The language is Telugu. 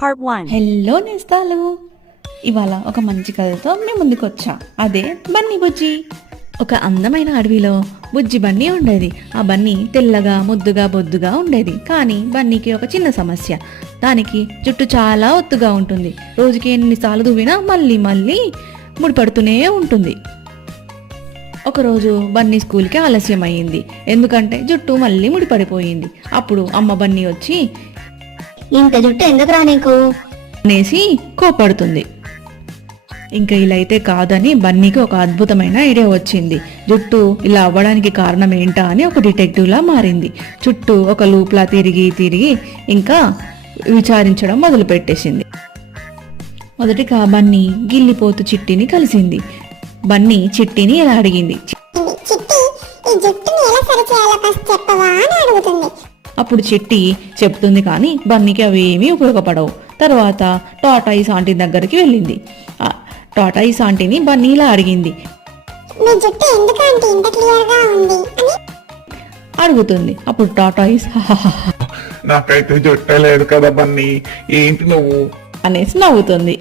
Part 1. హలో నేస్తాలు, ఇవాళ ఒక మంచి కథతో మీ ముందుకు వచ్చా. అదే బన్నీ బుజ్జి. ఒక అందమైన అడవిలో బుజ్జి బన్నీ ఉండేది. ఆ బన్నీ తెల్లగా ముద్దుగా బొద్దుగా ఉండేది. కానీ బన్నీకి ఒక చిన్న సమస్య. దానికి జుట్టు చాలా ఒత్తుగా ఉంటుంది. రోజుకి ఎన్నిసార్లు దువ్వినా మళ్ళీ మళ్ళీ ముడిపడుతూనే ఉంటుంది. ఒకరోజు బన్నీ స్కూల్కి ఆలస్యం అయ్యింది. ఎందుకంటే జుట్టు మళ్ళీ ముడిపడిపోయింది. అప్పుడు అమ్మ బన్నీ వచ్చి ఇంత జుట్టు ఎందుకురా నీకు అనేసి కోపడుతుంది. ఇంకా ఇలా అయితే కాదని బన్నీకి ఒక అద్భుతమైన ఐడియా వచ్చింది. జుట్టు ఇలా అవ్వడానికి కారణం ఏంటా అని ఒక డిటెక్టివ్లా మారింది. చుట్టూ ఒక లూప్లా తిరిగి తిరిగి ఇంకా విచారించడం మొదలుపెట్టేసింది. మొదటిగా బన్నీ గిల్లిపోతు చిట్టిని కలిసింది. బన్నీ చిట్టిని ఇలా అడిగింది. చిట్టి, ఈ జుట్టుని ఎలా సరి చేయాలో కాస్త చెప్పవా అని అడుగుతుంది. అప్పుడు చిట్టి చెప్తుంది, కానీ బన్నీకి అవి ఏమీ ఉపయోగపడవు. తర్వాత టాటాయిస్ ఆంటీ దగ్గరికి వెళ్ళింది. టాటాయిస్ ఆంటీని బన్నీ ఇలా అడిగింది. మీ జుట్టు ఎందుకు ఆంటీ ఇంత క్లియర్ గా ఉంది అని అడుగుతుంది. అప్పుడు టాటాయిస్ నాకైతే జుట్టే లేదు కదా బన్నీ, ఏంటి నువ్వు అనేసి నవ్వుతుంది.